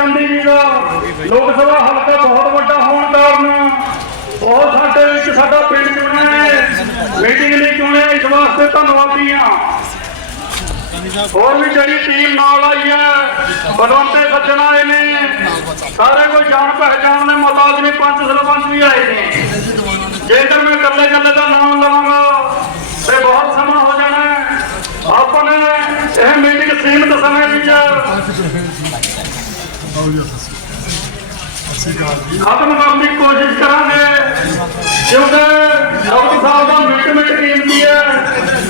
ਗਾਂਧੀ ਜੀ ਦਾ ਲੋਕ ਸਭਾ ਹਲਕਾ ਬਹੁਤ ਵੱਡਾ ਹੋਣ ਕਾਰਨ ਉਹ ਸਾਡੇ ਵਿੱਚ ਸਾਡਾ ਪਿੰਡ ਚੁਣਿਆ ਹੈ ਮੀਟਿੰਗ ਲਈ ਚੁਣਿਆ ਇਸ ਵਾਸਤੇ ਧੰਨਵਾਦੀ ਹਾਂ। ਹੋਰ ਵੀ ਜਿਹੜੀ ਟੀਮ ਨਾਲ ਆਈ ਹੈ, ਬਲਵੰਤੇ ਸੱਜਣ ਆਏ ਨੇ, ਸਾਰੇ ਕੋਈ ਜਾਣ ਪਹਿਚਾਣ ਦੇ ਮੁਤਾਬਕ ਨੇ ਪੰਜ ਸਰਪੰਚ ਵੀ ਆਏ ਨੇ। ਜੇਕਰ ਮੈਂ ਇਕੱਲੇ ਕੱਲੇ ਦਾ ਨਾਮ ਲਵਾਂਗਾ, ਤੇ ਬਹੁਤ ਸਮਾਂ ਹੋ ਜਾਣਾ ਹੈ। ਆਪਾਂ ਨੇ ਇਹ ਮੀਟਿੰਗ ਸੀਮਤ ਸਮੇਂ ਵਿੱਚ ਖਤਮ ਕਰਨ ਦੀ ਕੋਸ਼ਿਸ਼ ਕਰਾਂਗੇ ਕਿਉਂਕਿ ਡਾਕਟਰ ਸਾਹਿਬ ਦਾ ਮਿੰਟ ਮਿੰਟ ਕੀਮਤੀ ਹੈ।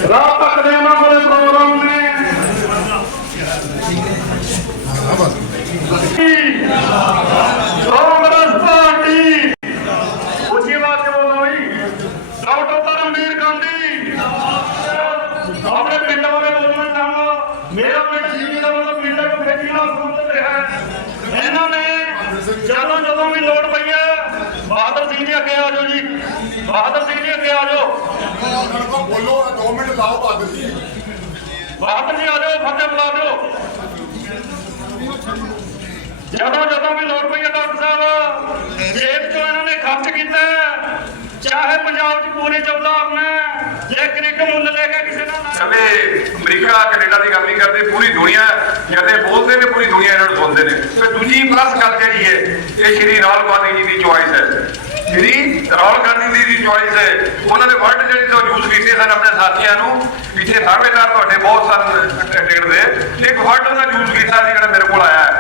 ਰਾਤ ਤੱਕ ਦੇ ਉਹਨਾਂ ਕੋਲੇ ਪ੍ਰੋਗਰਾਮ ਨੇ। ਕਾਂਗਰਸ ਪਾਰਟੀ ਉੱਚੀ ਆਵਾਜ਼ 'ਚ ਬੋਲੋ ਜੀ ਡਾਕਟਰ ਧਰਮਵੀਰ ਗਾਂਧੀ ਆਪਣੇ ਪਿੰਡ ਬਾਰੇ ਬੋਲਣਾ ਚਾਹਾਂਗਾ ਮੇਰਾ ਪਿੰਡ ਜੀ ਦਾ ਮਤਲਬ ਪਿੰਡ ਨੂੰ ਖੇਤੀ ਨਾਲ ਸੰਬੰਧਿਤ ਰਿਹਾ ਹੈ ਇਹਨਾਂ ਨੇ ਜਦੋਂ ਵੀ ਲੋੜ ਪਈ ਹੈ ਬਹਾਦਰ ਸਿੰਘ ਜੀ ਅੱਗੇ ਆ ਜਾਓ ਜੀ। ਬਹਾਦਰ ਸਿੰਘ ਜੀ ਅੱਗੇ ਆ ਜਾਓ। ਬੋਲੋ 2 ਮਿੰਟ ਲਾਓ ਬਾਦ ਜੀ ਬਹਾਦਰ ਜੀ ਆ ਜਾਓ, ਫਤਿਹ ਬੁਲਾ ਦਿਓ। ਜਦੋਂ ਜਦੋਂ ਵੀ ਲੋੜ ਪਈ ਹੈ ਡਾਕਟਰ ਸਾਹਿਬ, ਜੇਬ ਤੋਂ ਇਹਨਾਂ ਨੇ ਖਰਚ ਕੀਤਾ। ਚਾਹੇ ਪੰਜਾਬ 'ਚ ਪੂਰੇ ਚੌਧਾਰ ਨੇ ਜੇ ਕ੍ਰਿਕ ਮੁੱਲ ਲੈ ਕੇ ਕਿਸੇ ਨਾਲ ਨਾ। ਅਮਰੀਕਾ, ਕੈਨੇਡਾ ਦੀ ਗੱਲ ਨਹੀਂ ਕਰਦੇ, ਪੂਰੀ ਦੁਨੀਆ ਜਦੇ ਬੋਲਦੇ ਨੇ, ਪੂਰੀ ਦੁਨੀਆ ਇਹਨਾਂ ਨੂੰ ਸੁਣਦੇ ਨੇ। ਤੇ ਦੂਜੀ ਪਲੱਸ ਗੱਲ ਜਿਹੜੀ ਹੈ, ਇਹ ਸ਼੍ਰੀ ਰਾਹੁਲ ਗਾਂਧੀ ਜੀ ਦੀ ਚੁਆਇਸ ਹੈ। ਸ਼੍ਰੀ ਰਾਹੁਲ ਗਾਂਧੀ ਜੀ ਦੀ ਚੁਆਇਸ ਹੈ। ਉਹਨਾਂ ਦੇ ਵਰਡ ਜਿਹੜੇ ਤੋਂ ਯੂਜ਼ ਕੀਤੇ ਸਨ ਆਪਣੇ ਸਾਥੀਆਂ ਨੂੰ। ਪਿੱਛੇ ਸਰਵੇਦਾਰ ਤੁਹਾਡੇ ਬਹੁਤ ਸਨ ਟਿਕਟ ਦੇ। ਇੱਕ ਵਰਡ ਉਹਨਾਂ ਯੂਜ਼ ਕੀਤਾ ਸੀ, ਜਿਹੜਾ ਮੇਰੇ ਕੋਲ ਆਇਆ ਹੈ।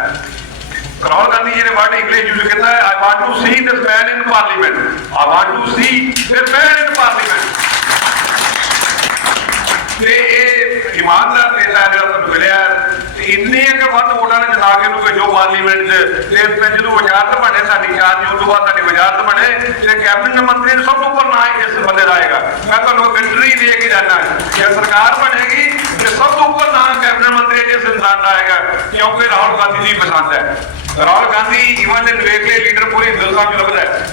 ਰਾਹੁਲ ਗਾਂਧੀ ਜੀ ਨੇ ਵਰਡ ਇੰਗਲਿਸ਼ ਯੂਜ਼ ਕੀਤਾ I want to see this man in parliament I want to see this man in parliament ਤੇ ਇਹ ਇਮਾਨਦਾਰ ਨੇਤਾ ਹੈ ਜਿਹੜਾ ਤੁਹਾਨੂੰ ਮਿਲਿਆ ਤੇ ਇੰਨੇ ਕਿ ਵੱਧ ਵੋਟਾਂ ਕੇ ਨੂੰ ਭੇਜੋ ਪਾਰਲੀਮੈਂਟ 'ਚ ਤੇ ਫਿਰ ਜਦੋਂ ਵਜ਼ਾਰਤ ਬਣੇ ਸਾਡੀ ਚਾਰ ਉਸ ਤੋਂ ਬਾਅਦ ਸਾਡੀ ਵਜ਼ਾਰਤ ਬਣੇ। ਤੇ ਕੈਬਨਿਟ ਮੰਤਰੀ ਨੇ ਸਭ ਤੋਂ ਉੱਪਰ ਨਾਂ ਇਸ ਬੰਦੇ ਦਾ ਆਏਗਾ। ਮੈਂ ਤੁਹਾਨੂੰ ਗੰਟਰੀ ਦੇ ਕੇ ਜਾਣਾ ਜੇ ਸਰਕਾਰ ਬਣੇਗੀ, ਤੇ ਸਭ ਤੋਂ ਉੱਪਰ ਨਾਂ ਕੈਬਨਿਟ ਮੰਤਰੀ ਜਿਸ ਇਨਸਾਨ ਦਾ ਆਏਗਾ, ਕਿਉਂਕਿ ਰਾਹੁਲ ਗਾਂਧੀ ਜੀ ਪਸੰਦ ਹੈ। ਰਾਹੁਲ ਗਾਂਧੀ ਇਵਨ ਦੇ ਵੇਖਲੇ ਲੀਡਰ ਪੂਰੀ ਹਿੰਦੁਸਤਾਨ 'ਚ ਲੱਭਦਾ ਹੈ।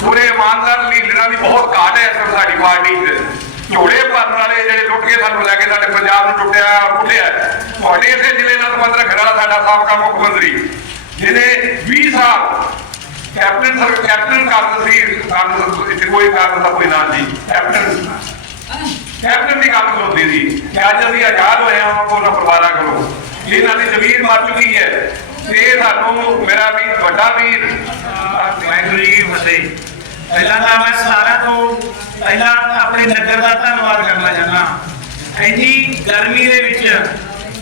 ਪੂਰੇ ਇਮਾਨਦਾਰ ਲੀਡਰਾਂ ਦੀ ਬਹੁਤ ਘਾਟ ਹੈ ਸਾਡੀ ਪਾਰਟੀ 'ਚ। ਝੋਲੇ ਭਰਨ ਵਾਲੇ ਜਿਹੜੇ ਲੁੱਟ ਕੇ ਸਾਨੂੰ ਲੈ ਕੇ ਸਾਡੇ ਪੰਜਾਬ ਨੂੰ ਟੁੱਟਿਆ ਪੁੱਟਿਆ ਤੁਹਾਡੇ ਇਸੇ ਜ਼ਿਲ੍ਹੇ ਦਾ ਸੰਬੰਧ ਰੱਖਣ ਵਾਲਾ ਸਾਡਾ ਸਾਬਕਾ ਮੁੱਖ ਮੰਤਰੀ, ਜਿਹਨੇ 20 ਸਾਲ ਕੈਪਟਨ ਸਰ, ਕੈਪਟਨ ਕਾਂਗਰਸ ਸੀ ਕਾਂਗਰਸ ਇੱਥੇ ਕੋਈ ਕਾਂਗਰਸ ਦਾ ਕੋਈ ਨਾਂ ਨਹੀਂ, ਕੈਪਟਨ। ਕੈਪਟਨ ਦੀ ਗੱਲ ਹੁੰਦੀ ਸੀ ਕਿ ਅੱਜ ਅਸੀਂ ਆਜ਼ਾਦ ਹੋਏ ਹਾਂ, ਉਹਨਾਂ ਪਰਿਵਾਰਾਂ ਕੋਲੋਂ। ਇਹਨਾਂ ਦੀ ਜ਼ਮੀਰ ਮਰ ਚੁੱਕੀ ਹੈ, ਤੇ ਸਾਨੂੰ ਮੇਰਾ ਵੀ ਵੱਡਾ ਵੀਰ ਵਾਹਿਗੁਰੂ ਜੀ ਫਤਿਹ ਪਹਿਲਾਂ ਤਾਂ ਮੈਂ ਸਾਰਿਆਂ ਤੋਂ ਆਪਣੇ ਨਗਰ ਦਾ ਧੰਨਵਾਦ ਕਰਨਾ ਚਾਹੁੰਦਾ। ਇੰਨੀ ਗਰਮੀ ਦੇ ਵਿੱਚ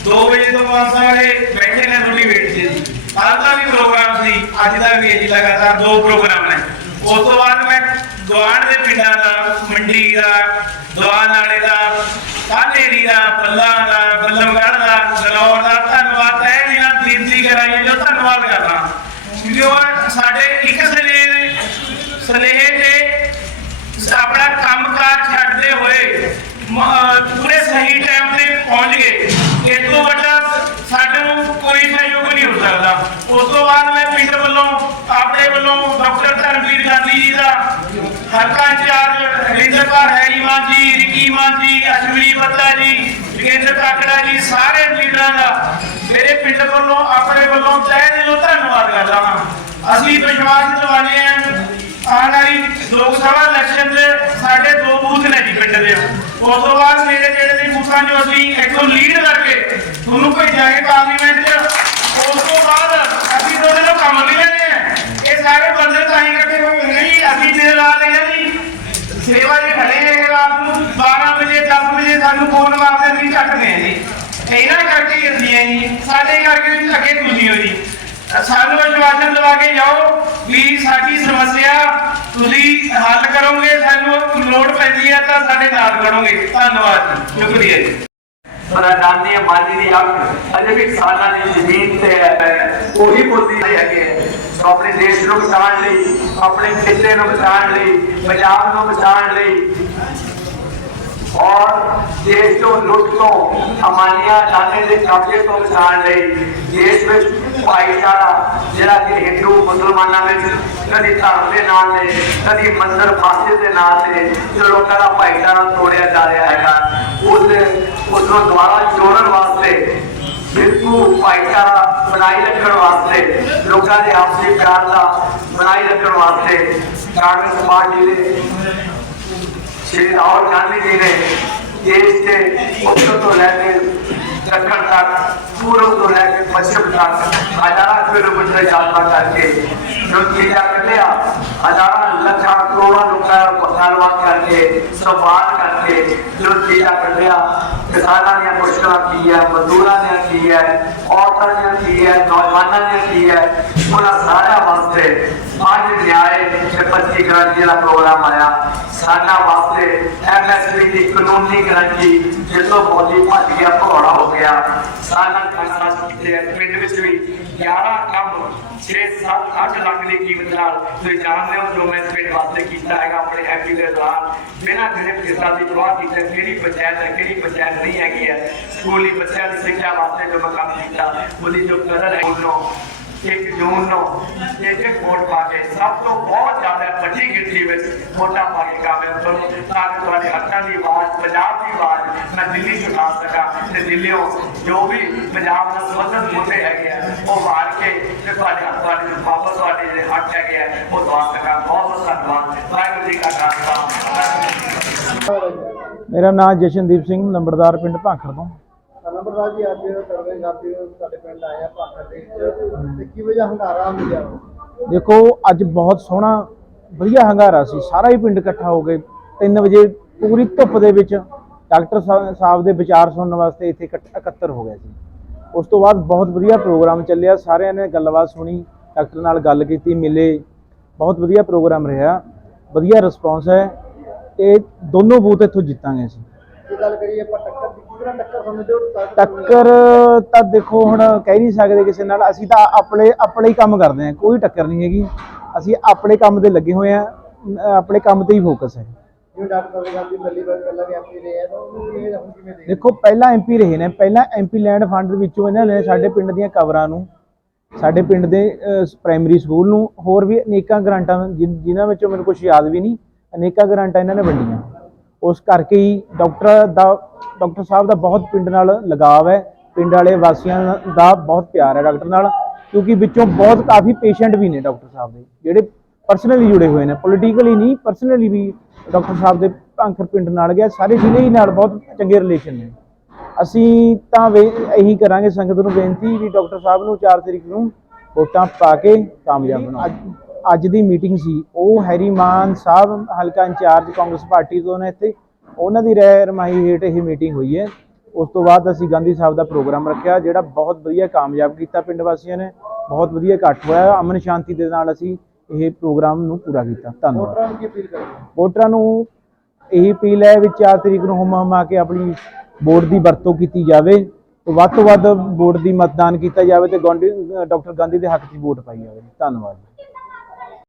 2 ਵਜੇ ਤੋਂ ਬਾਅਦ ਸਾਰੇ ਬੈਠੇ ਨੇ ਤੁਹਾਡੀ ਵੇਟ ਜੀ। ਕੱਲ੍ਹ ਦਾ ਵੀ ਪ੍ਰੋਗਰਾਮ ਸੀ, ਅੱਜ ਦਾ ਵੀ ਜੀ, ਲਗਾਤਾਰ ਦੋ ਪ੍ਰੋਗਰਾਮ ਨੇ। ਉਸ ਤੋਂ ਬਾਅਦ ਮੈਂ ਗਵਾਂਢ ਦੇ ਪਿੰਡਾਂ ਦਾ, ਮੰਡੀ ਦਾ, ਦਵਾਨ ਵਾਲੇ ਦਾ ਕਾਨੇਰੀ ਦਾ, ਬੱਲਾ ਦਾ ਬੱਲਮਗੜ ਦਾ ਗਲੌਰ ਦਾ ਧੰਨਵਾਦ। ਹੈ ਜਿਹਨਾਂ ਬੇਨਤੀ ਕਰਾਈ ਜੋ ਧੰਨਵਾਦ ਕਰਦਾ। ਕਿਉਂਕਿ ਸਾਡੇ ਇੱਕ ਸਨੇਹ ਸਨੇਹ ਤੇ ਆਪਣਾ ਕੰਮਕਾਜ ਛੱਡਦੇ ਹੋਏ ਮ- ਅਹ ਪੂਰੇ ਸਹੀ ਟਾਈਮ ਤੇ ਪਹੁੰਚ ਗਏ ਇਸ ਤੋਂ ਵੱਡਾ ਸਾਨੂੰ ਕੋਈ ਸਹਿਯੋਗ ਨਹੀਂ ਹੋ ਸਕਦਾ ਉਸ ਤੋਂ ਬਾਅਦ ਮੈਂ ਪਿੰਡ ਵੱਲੋਂ ਆਪਣੇ ਵੱਲੋਂ ਡਾਕਟਰ ਧਰਮਵੀਰ ਗਾਂਧੀ ਜੀ ਦਾ ਹਲਕਾ ਇੰਚਾਰਜ ਰਿੰਦਰਪਾਲ ਹੈਰੀ ਮਾਨ ਜੀ ਰਿਕੀ ਮਾਨ ਜੀ ਅਸ਼ਵਨੀ ਬੱਤਾ ਜੀ ਜਗੇਂਦਰ ਕਾਕੜਾ ਜੀ ਸਾਰੇ ਲੀਡਰਾਂ ਦਾ, ਮੇਰੇ ਪਿੰਡ ਵੱਲੋਂ, ਆਪਣੇ ਵੱਲੋਂ ਤਹਿ ਦਿਲੋਂ ਧੰਨਵਾਦ ਕਰਦਾ ਹਾਂ। ਅਸੀਂ ਵਿਸ਼ਵਾਸ ਦਿਵਾਉਂਦੇ ਹਾਂ, ਆਉਣ ਵਾਲੀ ਲੋਕ ਸਭਾ ਇਲੈਕਸ਼ਨ ਦੇ ਸਾਡੇ ਦੋ ਬੂਥ ਨੇ ਜੀ ਪਿੰਡ ਦੇ। ਉਸ ਤੋਂ ਬਾਅਦ ਮੇਰੇ ਜਿਹੜੇ ਦੇ ਬੂਥਾਂ 'ਚੋਂ ਅਸੀਂ ਇੱਥੋਂ ਲੀਡ ਕਰਕੇ ਤੁਹਾਨੂੰ ਭੇਜਾਂਗੇ ਪਾਰਲੀਮੈਂਟ 'ਚ। ਉਸ ਤੋਂ ਬਾਅਦ ਅਸੀਂ ਤੁਹਾਡੇ ਨਾਲ ਕੰਮ ਵੀ ਲੈਣੇ ਆ ਇਹ ਸਾਰੇ ਬੰਦੇ ਤਾਂ ਹੀ ਇਕੱਠੇ ਹੋਏ ਨਹੀਂ ਅਸੀਂ ਦਿਨ ਲਾ ਲਏ ਜੀ। ਸੇਵਾ ਦੇ ਖੜੇ ਰਾਤ ਨੂੰ। 12 ਵਜੇ 10 ਵਜੇ ਸਾਨੂੰ ਫੋਨ ਮਾਰਦੇ ਅਸੀਂ ਚੱਕਦੇ ਆ ਜੀ ਇਹਨਾਂ ਕਰਕੇ ਹੀ ਅਸੀਂ ਆ ਜੀ ਕਰਕੇ ਅੱਗੇ ਤੁਸੀਂ ਹੋ ਜੀ। ਸਾਨੂੰ ਵਿਸ਼ਵਾਸਨ ਦਵਾ ਕੇ ਜਾਓ ਵੀ ਸਾਡੀ ਸਮੱਸਿਆ ਤੁਸੀਂ ਹੱਲ ਕਰੋਗੇ, ਸਾਨੂੰ ਲੋੜ ਪੈਂਦੀ ਹੈ ਤਾਂ ਸਾਡੇ ਨਾਲ ਖੜੋਗੇ। ਧੰਨਵਾਦ ਸ਼ੁਕਰੀਆ ਜੀ। ਬਰਾਦਾਨੇ ਮਾਲੀ ਦੀ ਅੱਖ। ਅਜੇ ਵੀ ਕਿਸਾਨਾਂ ਦੀ ਜ਼ਮੀਨ ਤੇ ਹੈ। ਉਹੀ ਬੁੱਧੀ ਹੈਗੇ ਹੈ। ਆਪਣੇ ਦੇਸ਼ ਨੂੰ ਬਚਾਉਣ ਲਈ, ਆਪਣੇ ਖੇਤੇ ਨੂੰ ਬਚਾਉਣ ਲਈ, ਪੰਜਾਬ ਨੂੰ ਬਚਾਉਣ ਲਈ ਔਰ ਦੇਸ਼ ਤੋਂ ਲੁੱਟ ਤੋਂ ਅਮਾਨੀਆਂ ਲਾਣੇ ਦੇ ਕਬਜ਼ੇ ਤੋਂ ਬਚਾਉਣ ਲਈ ਦੇਸ਼ ਵਿੱਚ ਭਾਈਚਾਰਾ ਜਿਹੜਾ ਕਿ ਹਿੰਦੂ ਮੁਸਲਮਾਨਾਂ ਵਿੱਚ ਕਦੀ ਧਰਮ ਦੇ ਨਾਂ ਤੇ ਕਦੀ ਮੰਦਰ ਫਾਸੇ ਦੇ ਨਾਂ ਤੇ ਜੋ ਲੋਕਾਂ ਦਾ ਭਾਈਚਾਰਾ ਤੋੜਿਆ ਜਾ ਰਿਹਾ ਹੈਗਾ ਉਸ ਉਸ ਨੂੰ ਦੁਆਰਾ ਜੋੜਨ ਵਾਸਤੇ ਫਿਰਕੂ ਭਾਈਚਾਰਾ ਬਣਾਈ ਰੱਖਣ ਵਾਸਤੇ ਲੋਕਾਂ ਦੇ ਆਪਸੀ ਪਿਆਰ ਦਾ ਬਣਾਈ ਰੱਖਣ ਵਾਸਤੇ ਕਾਂਗਰਸ ਪਾਰਟੀ ਦੇ ਸ਼੍ਰੀ ਰਾਹੁਲ ਗਾਂਧੀ ਜੀ ਨੇ ਦੇਸ਼ ਦੇ ਉੱਤਰ ਤੋਂ ਲੈ ਕੇ ਦੱਖਣ ਤੱਕ ਪੂਰਬ ਤੋਂ ਲੈ ਕੇ ਪੱਛਮ ਤੱਕ ਹਜ਼ਾਰਾਂ ਕਿਲੋਮੀਟਰ ਯਾਤਰਾ ਕਰਕੇ ਜੋ ਚੀਜ਼ਾਂ ਕੱਢਿਆ ਹਜ਼ਾਰਾਂ ਲੱਖਾਂ ਕਰੋੜਾਂ ਲੋਕਾਂ ਨਾਲ ਗੱਲਬਾਤ ਕਰਕੇ ਸੰਵਾਦ ਕਰਕੇ ਜੋ ਚੀਜ਼ਾਂ ਕੱਢਿਆ ਕਿਸਾਨਾਂ ਦੀਆਂ ਮੁਸ਼ਕਲਾਂ ਕੀ ਹੈ ਮਜ਼ਦੂਰਾਂ ਦੀਆਂ ਕੀ ਹੈ ਔਰਤਾਂ ਦੀਆਂ ਕੀ ਹੈ ਨੌਜਵਾਨਾਂ ਦੀਆਂ ਕੀ ਹੈ ਉਹਨਾਂ ਸਾਰਿਆਂ ਵਾਸਤੇ ਅੱਜ ਨਿਆਏ ਤੇ ਪੱਚੀ ਗਰੰਟੀ ਦਾ ਪ੍ਰੋਗਰਾਮ ਆਇਆ ਸਾਡਾ ਵਾਸਤੇ ਐਮਐਸਪੀ ਦੀ ਕਾਨੂੰਨੀ ਗਰੰਟੀ ਜਿੱਦੋਂ ਬੋਲੀ ਭੱਜ ਗਿਆ ਭਗੌੜਾ ਹੋ ਗਿਆ ਸਾਡਾ ਖਾਸ ਕੀਤੇ ਆ। ਪਿੰਡ ਵਿੱਚ ਵੀ 11 ਕੰਮ 6 7 8 ਲੱਖ ਦੀ ਕੀਮਤ ਨਾਲ ਤੁਸੀਂ ਜਾਣਦੇ ਹੋ ਜੋ ਮੈਂ ਇਸ ਪਿੰਡ ਵਾਸਤੇ ਕੀਤਾ ਹੈਗਾ ਆਪਣੇ ਐਮਪੀ ਦੇ ਦੌਰਾਨ ਬਿਨਾਂ ਕਿਸੇ ਕਿਸਾ ਦੀ ਪ੍ਰਵਾਹ ਕੀਤੇ ਕਿਹੜੀ ਪੰਚਾਇਤ ਹੈ ਕਿਹੜੀ ਪੰਚਾਇਤ ਨਹੀਂ ਹੈਗੀ ਹੈ ਸਕੂਲੀ ਬੱਚਿਆਂ ਦੀ ਸਿੱਖਿਆ ਵਾਸਤੇ ਜੋ ਮੈਂ ਕੰਮ ਕੀਤਾ ਉਹਦੀ ਜੋ ਕਦਰ ਹੈ ਉਹਨੂੰ ਇੱਕ ਜੂਨ ਨੂੰ ਇੱਕ ਇੱਕ ਵੋਟ ਪਾ ਕੇ ਸਭ ਤੋਂ ਬਹੁਤ ਜ਼ਿਆਦਾ ਵੱਡੀ ਗਿਣਤੀ ਵਿੱਚ ਵੋਟਾਂ ਪਾ ਕੇ ਕਾਮਯਾਬ ਕਰੋ ਤਾਂ ਕਿ ਤੁਹਾਡੇ ਹੱਕਾਂ ਦੀ ਆਵਾਜ਼ ਪੰਜਾਬ ਦੀ ਆਵਾਜ਼ ਮੈਂ ਦਿੱਲੀ ਚ ਉਠਾ ਸਕਾਂ ਤੇ ਦਿੱਲੀੋਂ ਜੋ ਵੀ ਪੰਜਾਬ ਨਾਲ ਸੰਬੰਧਿਤ ਮੁੱਦੇ ਹੈਗੇ ਆ ਉਹ ਮਾਰ ਕੇ ਤੇ ਤੁਹਾਡੇ ਹੱਕ ਤੁਹਾਡੇ ਜੋ ਵਾਪਸ ਤੁਹਾਡੇ ਜਿਹੜੇ ਹੱਕ ਹੈਗੇ ਆ ਉਹ ਦਵਾ ਸਕਾਂ ਬਹੁਤ ਬਹੁਤ ਧੰਨਵਾਦ ਵਾਹਿਗੁਰੂ ਜੀ ਕਾ ਖਾਲਸਾ ਮੇਰਾ ਨਾਮ ਜਸ਼ਨਦੀਪ ਸਿੰਘ ਨੰਬਰਦਾਰ ਪਿੰਡ ਭਾਖੜ ਤੋਂ। ਨੰਬਰਦਾਰ ਜੀ ਅੱਜ ਸਰਵੇ ਕਰਦੇ ਹੋ ਸਾਡੇ ਪਿੰਡ ਆਏ ਆ ਭਾਖੜ ਦੇ ਵਿੱਚ। ਤੇ ਕੀ ਵਜ੍ਹਾ ਹੰਗਾਰਾ ਮਿਲਿਆ ਵਾ? ਦੇਖੋ ਅੱਜ ਬਹੁਤ ਸੋਹਣਾ ਵਧੀਆ ਹੰਗਾਰਾ ਸੀ। ਸਾਰਾ ਹੀ ਪਿੰਡ ਇਕੱਠਾ ਹੋ ਕੇ 3 ਵਜੇ ਪੂਰੀ ਧੁੱਪ ਦੇ ਵਿੱਚ ਡਾਕਟਰ ਸਾਹਿਬ ਦੇ ਵਿਚਾਰ ਸੁਣਨ ਵਾਸਤੇ ਇੱਥੇ ਇਕੱਠ- ਇਕੱਤਰ ਹੋ ਗਏ ਸੀ। ਉਸ ਤੋਂ ਬਾਅਦ ਬਹੁਤ ਵਧੀਆ ਪ੍ਰੋਗਰਾਮ ਚੱਲਿਆ। ਸਾਰਿਆਂ ਨੇ ਗੱਲਬਾਤ ਸੁਣੀ ਡਾਕਟਰ ਨਾਲ ਗੱਲ ਕੀਤੀ ਮਿਲੇ। ਬਹੁਤ ਵਧੀਆ ਪ੍ਰੋਗਰਾਮ ਰਿਹਾ। ਵਧੀਆ ਰਿਸਪੌਂਸ ਹੈ। ਇਹ ਦੋਨੋਂ ਬੂਥ ਇੱਥੋਂ ਜਿੱਤਾਂਗੇ ਅਸੀਂ। ਜੇ ਗੱਲ ਕਰੀਏ ਆਪਾਂ ਟੱਕਰ ਦੀ ਕਿਹਦੇ ਨਾਲ ਟੱਕਰ ਸਮਝਦੇ ਹੋ? ਤਾਂ- ਟੱਕਰ ਤਾਂ ਦੇਖੋ ਹੁਣ ਕਹਿ ਨਹੀਂ ਸਕਦੇ ਕਿਸੇ ਨਾਲ। ਅਸੀਂ ਤਾਂ ਆਪਣੇ ਆਪਣੇ ਹੀ ਕੰਮ ਕਰਦੇ ਹਾਂ ਕੋਈ ਟੱਕਰ ਨਹੀਂ ਹੈਗੀ। ਅਸੀਂ ਆਪਣੇ ਕੰਮ ਤੇ ਲੱਗੇ ਹੋਏ ਆ ਆਪਣੇ ਕੰਮ ਤੇ ਹੀ ਫੋਕਸ ਹੈ। ਜਿਵੇਂ ਡਾਕਟਰ ਸਰਵੇ ਗਾਂਧੀ ਪਹਿਲੀ ਵਾਰ ਪਹਿਲਾਂ ਵੀ ਐਮਪੀ ਰਹੇ ਆ ਤਾਂ ਉਹਨੂੰ ਇਹ ਹੁਣ ਕਿਵੇਂ ਦੇ ਦੇਖੋ ਪਹਿਲਾਂ ਐਮਪੀ ਰਹੇ ਨੇ। ਪਹਿਲਾਂ ਐਮਪੀ ਲੈਂਡ ਫੰਡ ਵਿੱਚੋਂ ਇਹਨਾਂ ਨੇ ਸਾਡੇ ਪਿੰਡ ਦੀਆਂ ਕਵਰਾਂ ਨੂੰ ਸਾਡੇ ਪਿੰਡ ਦੇ ਪ੍ਰਾਇਮਰੀ ਸਕੂਲ ਨੂੰ ਹੋਰ ਵੀ ਅਨੇਕਾਂ ਗ੍ਰਾਂਟਾਂ ਜਿਨ- ਜਿਨ੍ਹਾਂ ਵਿੱਚੋਂ ਮੈਨੂੰ ਕੁਝ ਯਾਦ ਵੀ ਨਹੀਂ ਅਨੇਕਾਂ ਗ੍ਰਾਂਟਾਂ ਇਹਨਾਂ ਨੇ ਵੰਡੀਆਂ। ਉਸ ਕਰਕੇ ਹੀ ਡਾਕਟਰ ਦਾ, ਡਾਕਟਰ ਸਾਹਿਬ ਦਾ ਬਹੁਤ ਪਿੰਡ ਨਾਲ ਲਗਾਵ ਹੈ। ਪਿੰਡ ਵਾਲੇ ਵਾਸੀਆਂ ਦਾ ਬਹੁਤ ਪਿਆਰ ਹੈ ਡਾਕਟਰ ਨਾਲ, ਕਿਉਂਕਿ ਵਿੱਚੋਂ ਬਹੁਤ ਕਾਫੀ ਪੇਸ਼ੈਂਟ ਵੀ ਨੇ ਡਾਕਟਰ ਸਾਹਿਬ ਦੇ, ਜਿਹੜੇ ਪਰਸਨਲੀ ਜੁੜੇ ਹੋਏ ਨੇ। ਪੋਲੀਟੀਕਲੀ ਨਹੀਂ ਪਰਸਨਲੀ ਵੀ ਡਾਕਟਰ ਸਾਹਿਬ ਦੇ ਭਾਂਖਰ ਪਿੰਡ ਨਾਲ ਗਿਆ। ਸਾਰੇ ਜ਼ਿਲ੍ਹੇ ਹੀ ਨਾਲ ਬਹੁਤ ਚੰਗੇ ਰਿਲੇਸ਼ਨ ਨੇ। ਅਸੀਂ ਤਾਂ ਇਹੀ ਕਰਾਂਗੇ ਸੰਗਤ ਨੂੰ ਬੇਨਤੀ ਵੀ ਡਾਕਟਰ ਸਾਹਿਬ ਨੂੰ 4 ਤਰੀਕ ਨੂੰ ਵੋਟਾਂ ਪਾ ਕੇ ਕਾਮਯਾਬ ਬਣਾਓ। ਅੱਜ- ਦੀ ਮੀਟਿੰਗ ਸੀ ਉਹ ਹੈਰੀ ਮਾਨ ਸਾਹਿਬ ਹਲਕਾ ਇੰਚਾਰਜ ਕਾਂਗਰਸ ਪਾਰਟੀ ਤੋਂ ਨੇ ਇੱਥੇ ਉਹਨਾਂ ਦੀ ਰਹਿ ਰਮਾਈ ਹੇਠ ਇਹ ਮੀਟਿੰਗ ਹੋਈ ਹੈ। ਉਸ ਤੋਂ ਬਾਅਦ ਅਸੀਂ ਗਾਂਧੀ ਸਾਹਿਬ ਦਾ ਪ੍ਰੋਗਰਾਮ ਰੱਖਿਆ ਜਿਹੜਾ ਬਹੁਤ ਵਧੀਆ ਕਾਮਯਾਬ ਕੀਤਾ ਪਿੰਡ ਵਾਸੀਆਂ ਨੇ ਬਹੁਤ ਵਧੀਆ ਇਕੱਠ ਹੋਇਆ ਅਮਨ ਸ਼ਾਂਤੀ ਦੇ ਨਾਲ ਅਸੀਂ ਇਹ ਪ੍ਰੋਗਰਾਮ ਨੂੰ ਪੂਰਾ ਕੀਤਾ। ਧੰਨਵਾਦ। ਵੋਟਰਾਂ ਨੂੰ ਕੀ ਅਪੀਲ ਕਰਦੇ ਵੋਟਰਾਂ ਨੂੰ ਇਹੀ ਅਪੀਲ ਹੈ ਵੀ 4 ਤਰੀਕ ਨੂੰ ਹੁਮ ਹਮਾ ਕੇ ਆਪਣੀ ਵੋਟ ਦੀ ਵਰਤੋਂ ਕੀਤੀ ਜਾਵੇ ਵੱਧ ਤੋਂ ਵੱਧ ਵੋਟ ਦੀ ਮਤਦਾਨ ਕੀਤਾ ਜਾਵੇ ਤੇ ਗਾਂਧੀ ਡਾਕਟਰ ਗਾਂਧੀ ਦੇ ਹੱਕ 'ਚ ਵੋਟ ਪਾਈ ਜਾਵੇ। ਧੰਨਵਾਦ